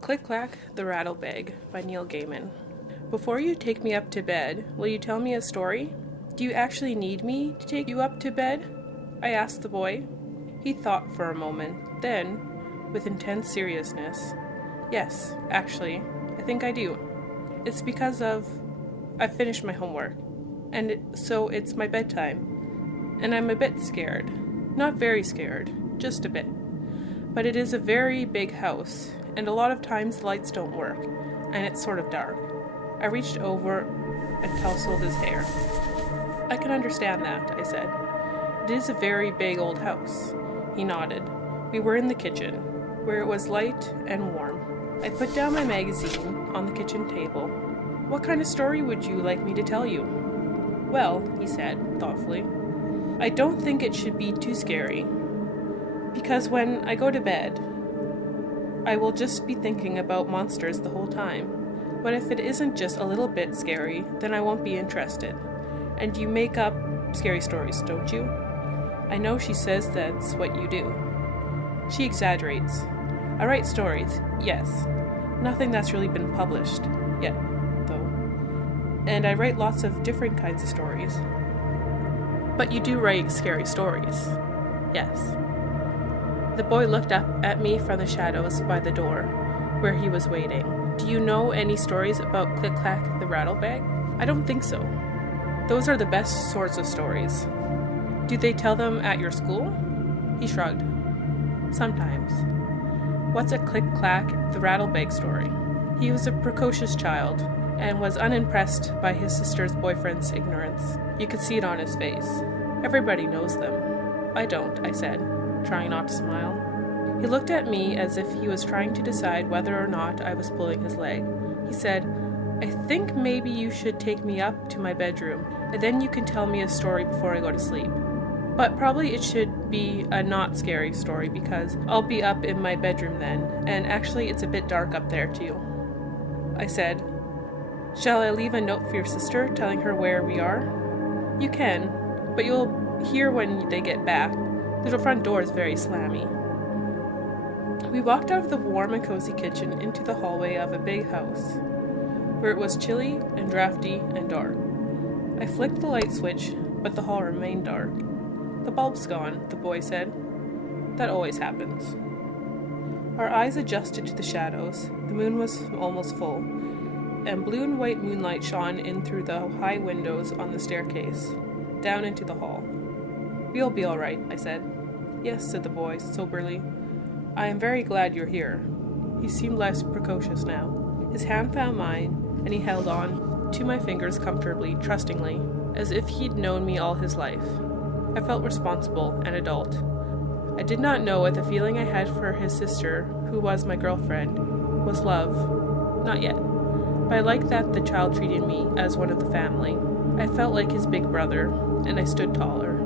Click-Clack the Rattlebag by Neil Gaiman. Before you take me up to bed, will you tell me a story? Do you actually need me to take you up to bed? I asked the boy. He thought for a moment, then, with intense seriousness, yes, actually, I think I do. It's because I've finished my homework, and so it's my bedtime, and I'm a bit scared. Not very scared, just a bit. But it is a very big house, and a lot of times the lights don't work, and it's sort of dark. I reached over and tousled his hair. I can understand that, I said. It is a very big old house. He nodded. We were in the kitchen, where it was light and warm. I put down my magazine on the kitchen table. What kind of story would you like me to tell you? Well, he said, thoughtfully, I don't think it should be too scary. Because when I go to bed, I will just be thinking about monsters the whole time. But if it isn't just a little bit scary, then I won't be interested. And you make up scary stories, don't you? I know she says that's what you do. She exaggerates. I write stories, yes. Nothing that's really been published yet, though. And I write lots of different kinds of stories. But you do write scary stories, yes. The boy looked up at me from the shadows by the door, where he was waiting. Do you know any stories about Click-Clack the Rattlebag? I don't think so. Those are the best sorts of stories. Do they tell them at your school? He shrugged. Sometimes. What's a Click-Clack the Rattlebag story? He was a precocious child, and was unimpressed by his sister's boyfriend's ignorance. You could see it on his face. Everybody knows them. I don't, I said, trying not to smile. He looked at me as if he was trying to decide whether or not I was pulling his leg. He said, I think maybe you should take me up to my bedroom, and then you can tell me a story before I go to sleep. But probably it should be a not scary story because I'll be up in my bedroom then, and actually it's a bit dark up there too. I said, shall I leave a note for your sister telling her where we are? You can, but you'll hear when they get back. The front door is very slammy. We walked out of the warm and cozy kitchen into the hallway of a big house, where it was chilly and drafty and dark. I flicked the light switch, but the hall remained dark. The bulb's gone, the boy said. That always happens. Our eyes adjusted to the shadows. The moon was almost full, and blue and white moonlight shone in through the high windows on the staircase, down into the hall. We'll be all right, I said. Yes, said the boy, soberly. I am very glad you're here. He seemed less precocious now. His hand found mine, and he held on to my fingers comfortably, trustingly, as if he'd known me all his life. I felt responsible and adult. I did not know if the feeling I had for his sister, who was my girlfriend, was love. Not yet. But I liked that the child treated me as one of the family. I felt like his big brother, and I stood taller.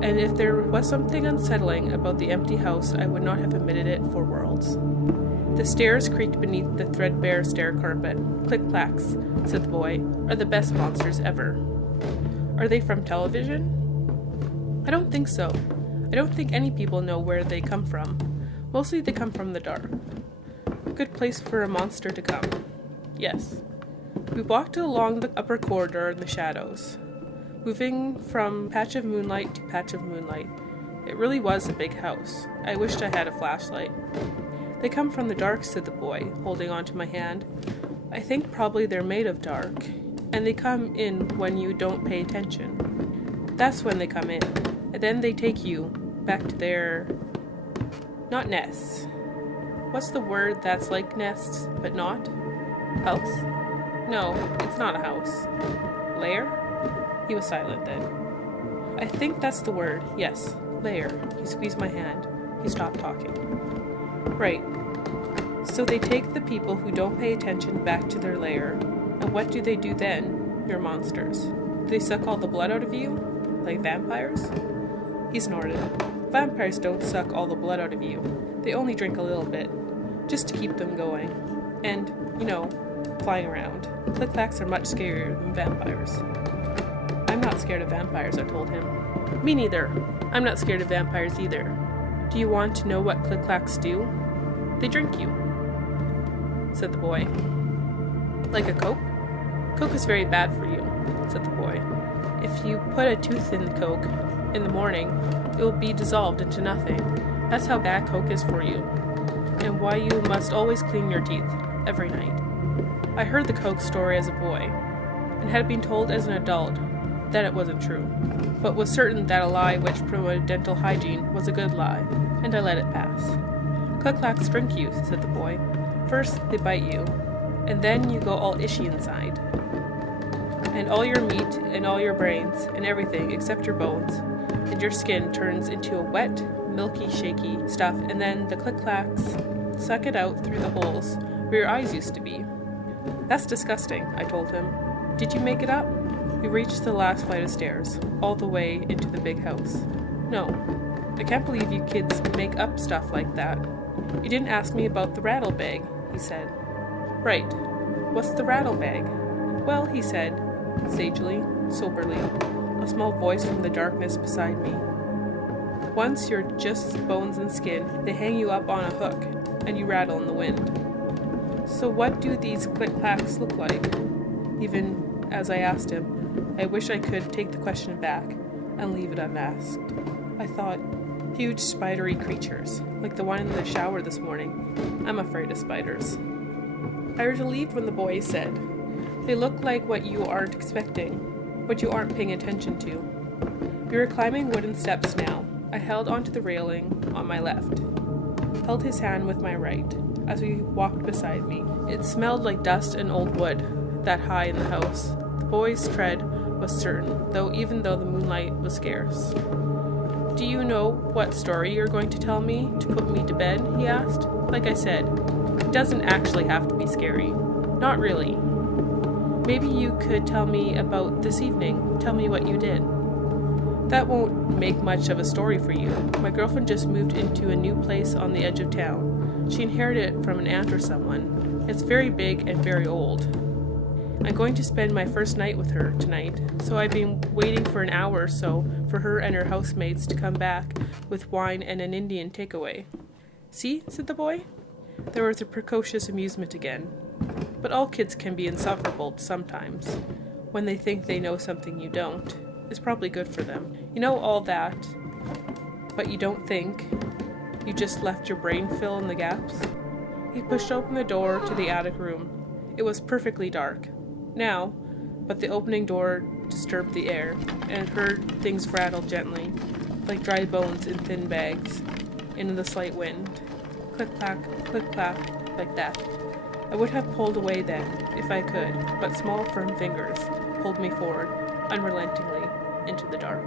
And if there was something unsettling about the empty house, I would not have admitted it for worlds. The stairs creaked beneath the threadbare stair carpet. Click-clacks, said the boy, are the best monsters ever. Are they from television? I don't think so. I don't think any people know where they come from. Mostly they come from the dark. A good place for a monster to come. Yes. We walked along the upper corridor in the shadows, moving from patch of moonlight to patch of moonlight. It really was a big house. I wished I had a flashlight. They come from the dark, said the boy, holding on to my hand. I think probably they're made of dark, and they come in when you don't pay attention. That's when they come in, and then they take you back to their... not nests. What's the word that's like nests, but not? House? No, it's not a house. Lair? He was silent then. I think that's the word, yes, lair. He squeezed my hand. He stopped talking. Right. So they take the people who don't pay attention back to their lair, and what do they do then? You're monsters. Do they suck all the blood out of you? Like vampires? He snorted. Vampires don't suck all the blood out of you. They only drink a little bit, just to keep them going. And, flying around. Click-clacks are much scarier than vampires. I'm not scared of vampires, I told him. Me neither. I'm not scared of vampires either. Do you want to know what Click-clacks do? They drink you. said the boy. Like a Coke? Coke is very bad for you, said the boy. If you put a tooth in the Coke in the morning, it will be dissolved into nothing. That's how bad Coke is for you, and why you must always clean your teeth every night. I heard the Coke story as a boy, and had been told as an adult that it wasn't true, but was certain that a lie which promoted dental hygiene was a good lie, and I let it pass. Click-Clacks drink you, said the boy. First they bite you, and then you go all ishy inside. And all your meat, and all your brains, and everything except your bones, and your skin turns into a wet, milky, shaky stuff, and then the Click-Clacks suck it out through the holes where your eyes used to be. That's disgusting, I told him. Did you make it up? We reached the last flight of stairs, all the way into the big house. No, I can't believe you kids make up stuff like that. You didn't ask me about the rattlebag, he said. Right. What's the rattlebag? Well, he said, sagely, soberly, a small voice from the darkness beside me. Once you're just bones and skin, they hang you up on a hook, and you rattle in the wind. So what do these Click-Clacks look like? Even as I asked him, I wish I could take the question back and leave it unasked. I thought, huge spidery creatures, like the one in the shower this morning. I'm afraid of spiders. I was relieved when the boy said, they look like what you aren't expecting, what you aren't paying attention to. We were climbing wooden steps now. I held onto the railing on my left, held his hand with my right, as we walked beside me. It smelled like dust and old wood, that high in the house. The boy's tread was certain, even though the moonlight was scarce. Do you know what story you're going to tell me to put me to bed? He asked. Like I said, it doesn't actually have to be scary. Not really. Maybe you could tell me about this evening. Tell me what you did. That won't make much of a story for you. My girlfriend just moved into a new place on the edge of town. She inherited it from an aunt or someone. It's very big and very old. I'm going to spend my first night with her tonight, so I've been waiting for an hour or so for her and her housemates to come back with wine and an Indian takeaway. See, said the boy. There was a precocious amusement again. But all kids can be insufferable sometimes, when they think they know something you don't. It's probably good for them. You know all that, but you don't think. You just left your brain fill in the gaps. He pushed open the door to the attic room. It was perfectly dark now, but the opening door disturbed the air, and heard things rattle gently, like dry bones in thin bags, in the slight wind. Click-clack, like that. I would have pulled away then, if I could, but small firm fingers pulled me forward, unrelentingly, into the dark.